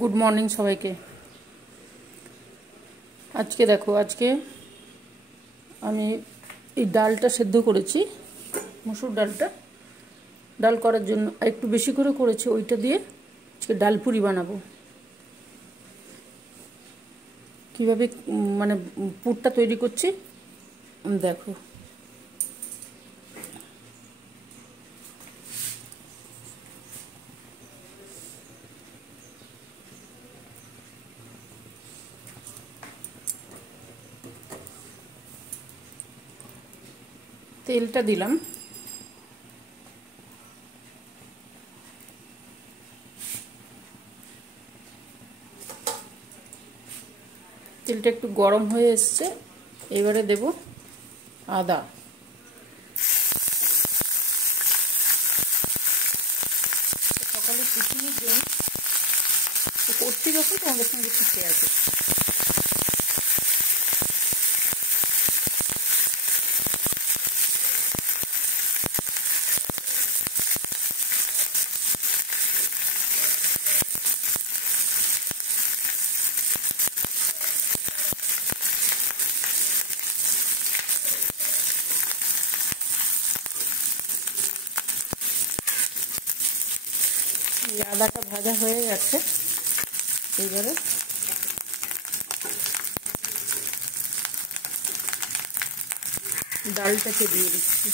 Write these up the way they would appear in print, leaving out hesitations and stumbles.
Good morning সবাইকে। আজকে দেখো, আজকে আমি এই ডালটা সেদ্ধ করেছি, মসুর ডালটা। ডাল করার জন্য একটু বেশি করে করেছি, ওইটা দিয়ে আজকে ডাল পুরি বানাবো। কীভাবে মানে পুরটা তৈরি করছি দেখো। তেলটা দিলাম, তেলটা একটু গরম হয়ে এসছে। এবারে দেব আদা, সকালে টিফিনের জন্য করছি যখন তোমাদের সঙ্গে একটু শেয়ার করছি। আদাটা ভাজা হয়ে গেছে, এইবারে ডালটাকে দিয়ে দিচ্ছি।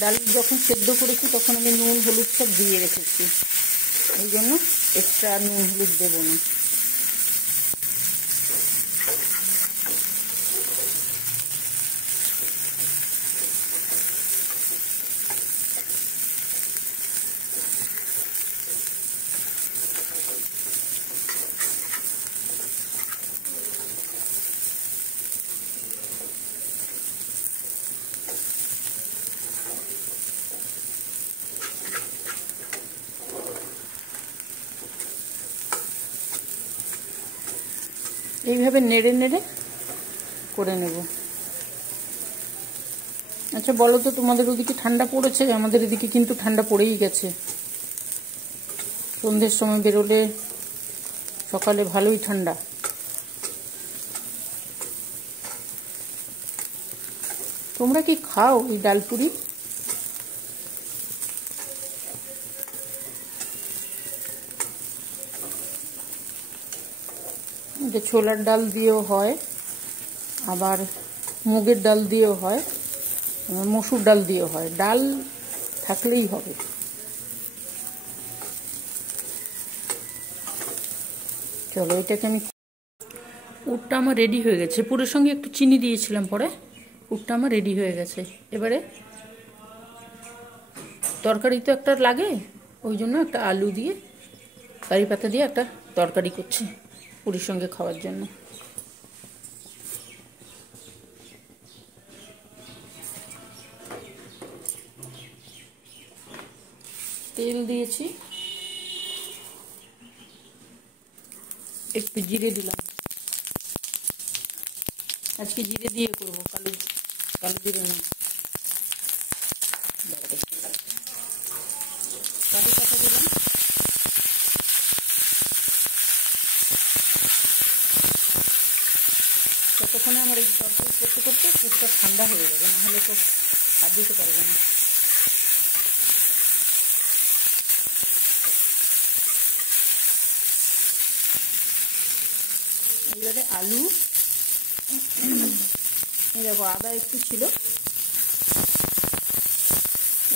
ডাল যখন সেদ্ধ করেছি তখন আমি নুন হলুদ সব দিয়ে রেখেছি, এই জন্য এক্সট্রা নুন হলুদ দেবো না। এইভাবে নেড়ে নেড়ে করে নেব। আচ্ছা বলো তো, তোমাদের ওদিকে ঠান্ডা পড়েছে? আমাদের এদিকে কিন্তু ঠান্ডা পড়েই গেছে। সন্ধ্যের সময় বেরোলে সকালে ভালোই ঠান্ডা। তোমরা কি খাও এই ডাল পুরি? এটা ছোলার ডাল দিয়েও হয়, আবার মুগের ডাল দিয়েও হয়, মসুর ডাল দিয়েও হয়। ডাল থাকলেই হবে। চলো এটাকে আমি, পুরটা আমার রেডি হয়ে গেছে। পুরের সঙ্গে একটু চিনি দিয়েছিলাম, পরে পুরটা আমার রেডি হয়ে গেছে। এবারে তরকারি তো একটা লাগে, ওই জন্য একটা আলু দিয়ে কারি পাতা দিয়ে একটা তরকারি করছি পুরির সঙ্গে খাওয়ার জন্য। তেল দিয়েছি, একটু জিরে দিলাম। আজকে জিরে দিয়ে করবো, কালো কালো জিরে না। কারি পাতা দিলাম, ততক্ষণে আমার এই তরকারি করতে করতে পুরটা ঠান্ডা হয়ে যাবে, নাহলে তো হাত দিতে পারবে না। এবারে আলু, এই দেখো আদা একটু ছিল,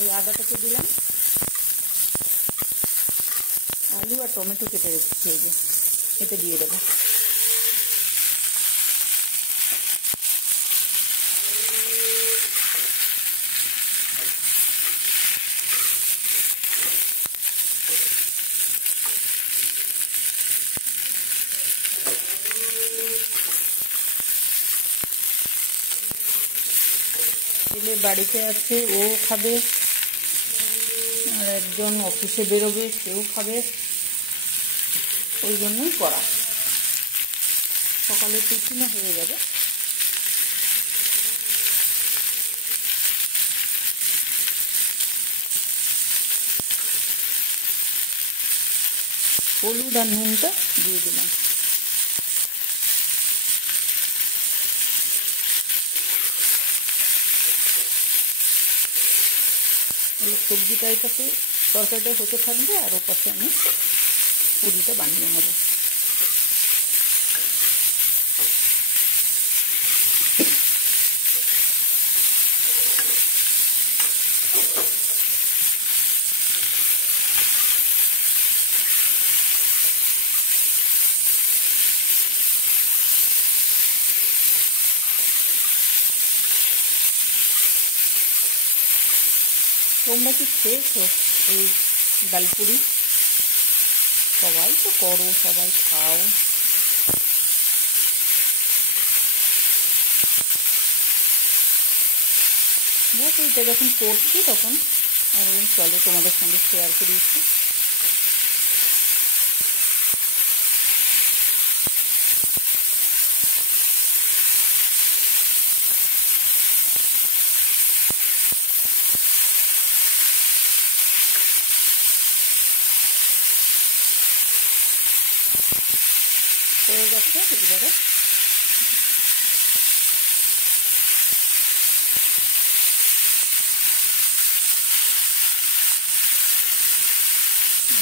এই আদাটাকে দিলাম। আলু আর টমেটো কেটে রেখেছি, এই যে এটা দিয়ে দেবো। ছেলে বাড়িতে আছে, ও খাবে, আর একজন অফিসে বেরোবে, সেও খাবে, ওই জন্যই করা। সকালে টিফিনও হয়ে যাবে। হলুদ আর নুনটা দিয়ে দিলাম। এই সবজিটা এটাতে তরকারিটা হতে থাকবে আর ওর পাশে আমি পুরিটা বানিয়ে নেব। তোমরা কি খেয়েছো এই ডালপুরি? সবাই তো করো, সবাই খাও। দেখ এইটা যখন করছি তখন আমি চলো তোমাদের সঙ্গে শেয়ার করি একটু। হয়ে গেছে এবারে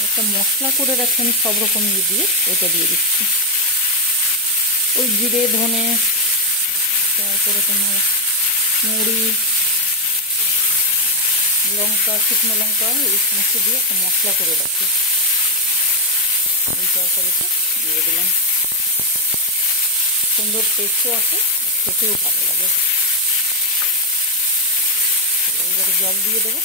একটা মশলা করে রাখছি আমি সব রকম দিয়ে ওটা দিয়ে দিচ্ছি। ওই জিরে, ধনে, তারপরে তোমার মুড়ি, লঙ্কা, শুকনো লঙ্কা, এই সমস্ত দিয়ে একটা মশলা করে রাখি। এই তরকারিতে দিয়ে দিলাম। সুন্দর টেস্টও আছে, খেতেও ভালো লাগে। এইবারে জল দিয়ে দেবো।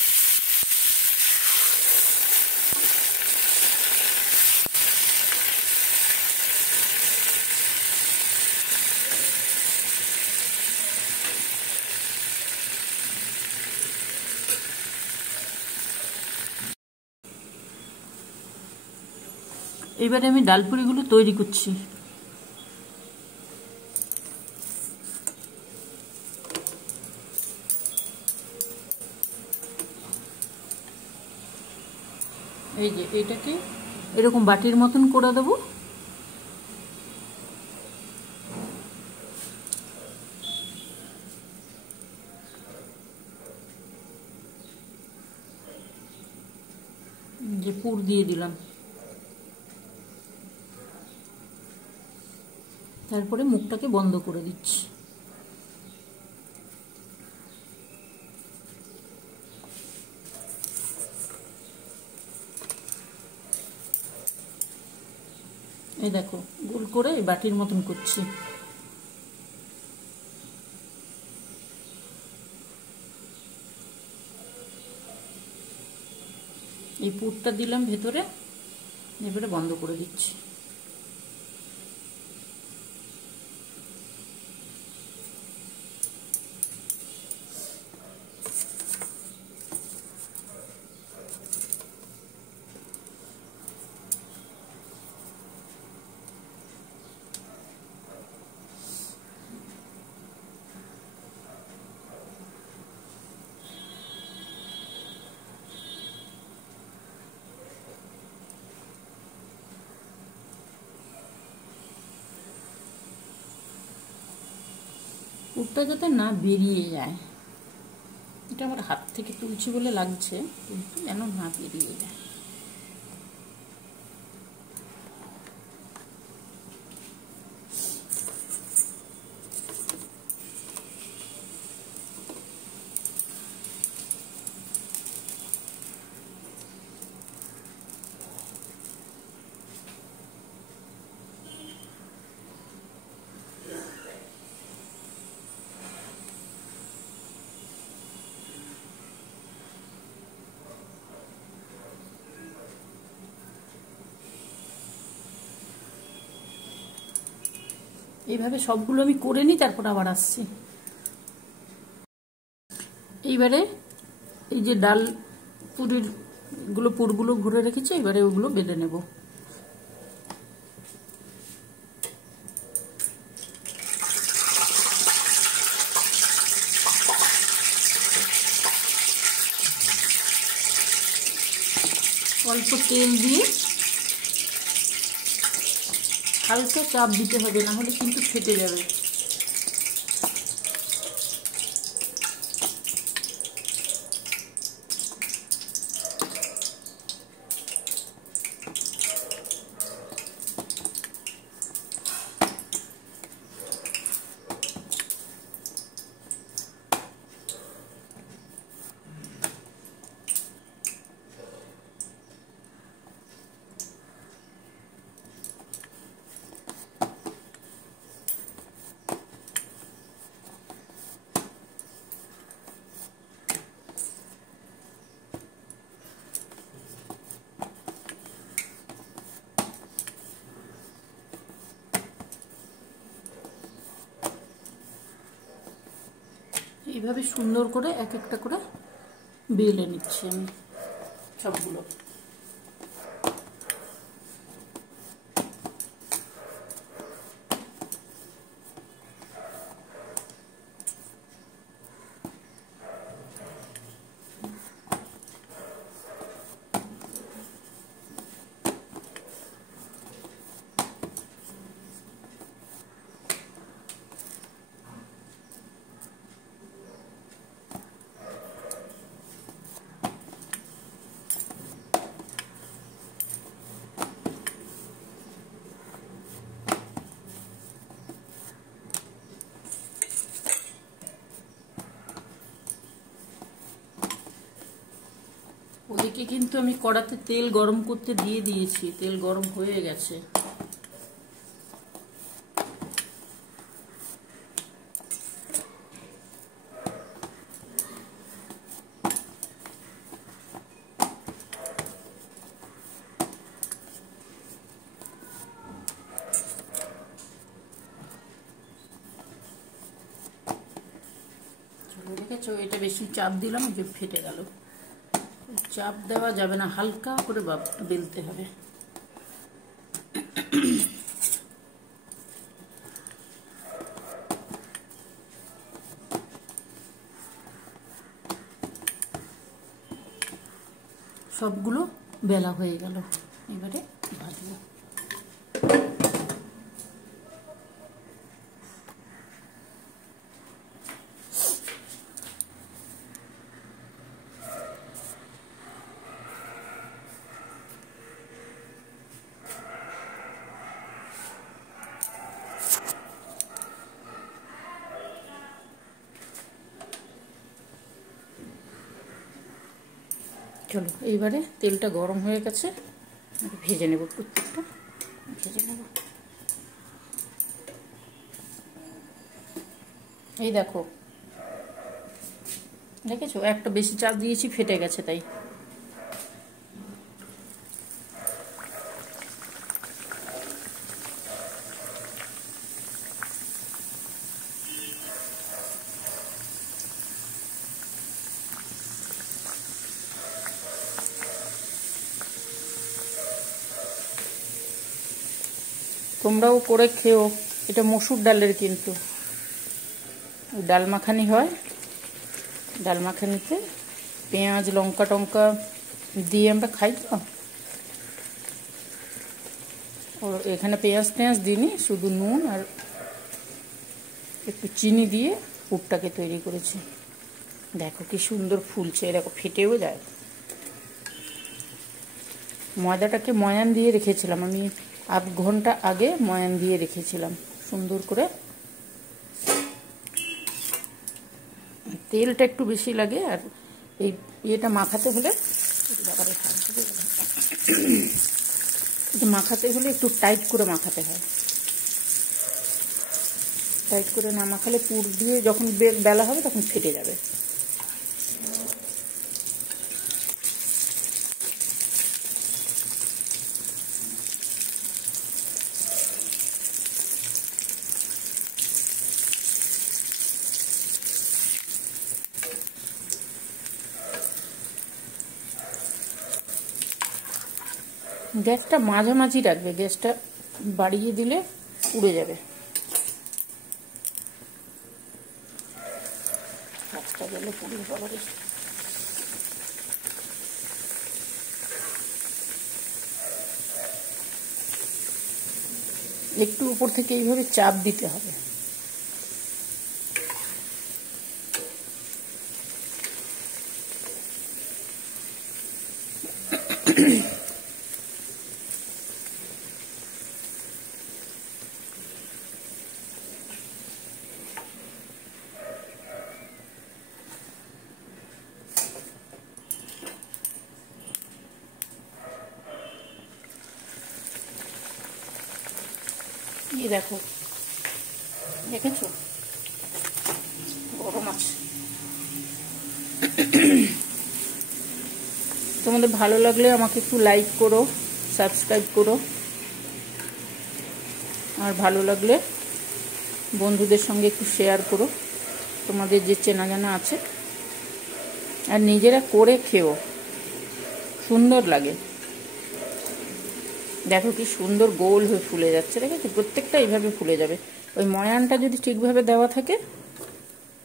এবারে আমি ডালপুরিগুলো তৈরি করছি। এই যে এটাকে এরকম বাটির মতন করে দেবো। যে পুর দিয়ে দিলাম, তারপরে মুখটাকে বন্ধ করে দিচ্ছি। এই দেখো গোল করে বাটির মতন করছি। এই পুরটা দিলাম ভেতরে, এবারে বন্ধ করে দিচ্ছি। পুরটা যাতে না বেরিয়ে যায়, এটা আমার হাত থেকে তুলছি বলে লাগছে, কিন্তু যেন না বেরিয়ে যায়। এইভাবে সবগুলো আমি করে নিই, তারপর আবার আসছি। এইবারে এই যে ডাল পুরগুলো ভরে রেখেছি, এবারে ওগুলো বেঁধে নেব। অল্প তেল দিয়ে হালকা চাপ দিতে হবে, না হলে কিন্তু ফেটে যাবে। এইভাবে সুন্দর করে এক একটা করে বেলে নিচ্ছি আমি সবগুলো। ওদিকে কিন্তু আমি কড়াতে তেল গরম করতে দিয়ে দিয়েছি, তেল গরম হয়ে গেছে। দেখেছো, এটা বেশি চাপ দিলাম যে ফেটে গেল। চাপ দেওয়া যাবে না, হালকা করে বেলতে হবে। সবগুলো বেলা হয়ে গেল, এবারে ভাজবো। চলো, এইবারে তেলটা গরম হয়ে গেছে, ভেজে নেব প্রত্যেকটা, ভেজে নেব। এই দেখো, দেখেছো একটা বেশি চাপ দিয়েছি, ফেটে গেছে। তাই তোমরাও করে খেও, এটা মসুর ডালের কিন্তু ডাল মাখানি হয়। ডাল মাখানিতে পেঁয়াজ লঙ্কা টঙ্কা দিয়ে আমরা খাই তো। ও এখানে পেঁয়াজ টেঁয়াজ দিইনি, শুধু নুন আর একটু চিনি দিয়ে পুরটাকে তৈরি করেছি। দেখো কি সুন্দর ফুলছে, এরকম ফেটেও যায়। ময়দাটাকে ময়ান দিয়ে রেখেছিলাম আমি, আধ ঘন্টা আগে ময়ান দিয়ে রেখেছিলাম সুন্দর করে। তেলটা একটু বেশি লাগে, আর এই ইয়েটা মাখাতে হলে মাখাতে হলে একটু টাইট করে মাখাতে হয়। টাইট করে না মাখালে পুর দিয়ে যখন বেলা হবে তখন ফেটে যাবে। গ্যাসটা মাঝামাঝি রাখবে, গ্যাসটা বাড়িয়ে দিলে উড়ে যাবে। হাতটা গেলে পুড়ে যাবে। একটু উপর থেকে এইভাবে চাপ দিতে হবে। ये देखो, দেখেছো গরম আছে। তোমাদের ভালো লাগলে আমাকে একটু লাইক করো, সাবস্ক্রাইব করো, আর ভালো লাগলে বন্ধুদের সঙ্গে একটু শেয়ার করো, তোমাদের যে চেনা জানা আছে। আর নিজেরা করে খেও, সুন্দর লাগে। দেখো কি সুন্দর গোল হয়ে ফুলে যাচ্ছে, দেখেছো? প্রত্যেকটা এইভাবে ফুলে যাবে। ওই ময়ানটা যদি ঠিকভাবে দেওয়া থাকে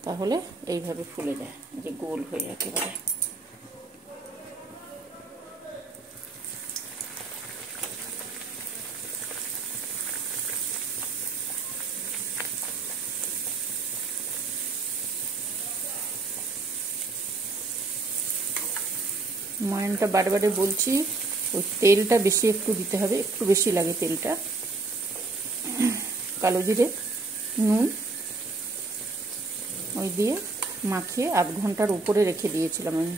তাহলে এইভাবে ফুলে যায়, যে গোল হয়ে একেবারে। ময়ানটা বারবারে বলছি, ওই তেলটা বেশি একটু দিতে হবে, একটু বেশি লাগে তেলটা। কালো জিরে, নুন ওই দিয়ে মাখিয়ে আধ ঘন্টার উপরে রেখে দিয়েছিলাম আমি।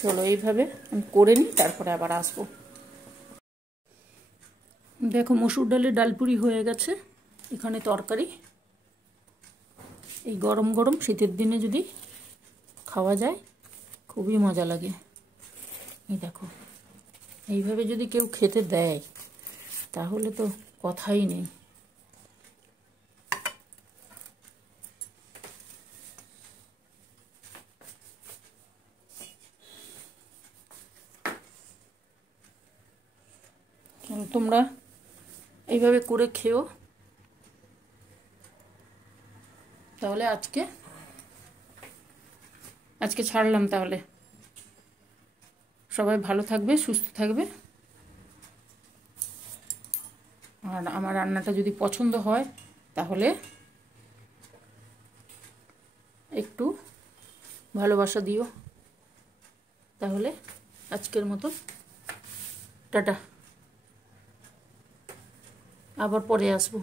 চলো এইভাবে আমি করে নিই, তারপরে আবার আসবো। দেখো মসুর ডালের ডালপুরি হয়ে গেছে। এখানে তরকারি, এই গরম গরম শীতের দিনে যদি খাওয়া যায় খুবই মজা লাগে। এই দেখো, এইভাবে যদি কেউ খেতে দেয় তাহলে তো কথাই নেই। তোমরা এইভাবে করে খেও। তাহলে আজকে ছাড়লাম। তাহলে সবাই ভালো থাকবে, সুস্থ থাকবে। আর আমার রান্নাটা যদি পছন্দ হয় তাহলে একটু ভালোবাসা দিও। তাহলে আজকের মতো টাটা, আবার পরে আসবো।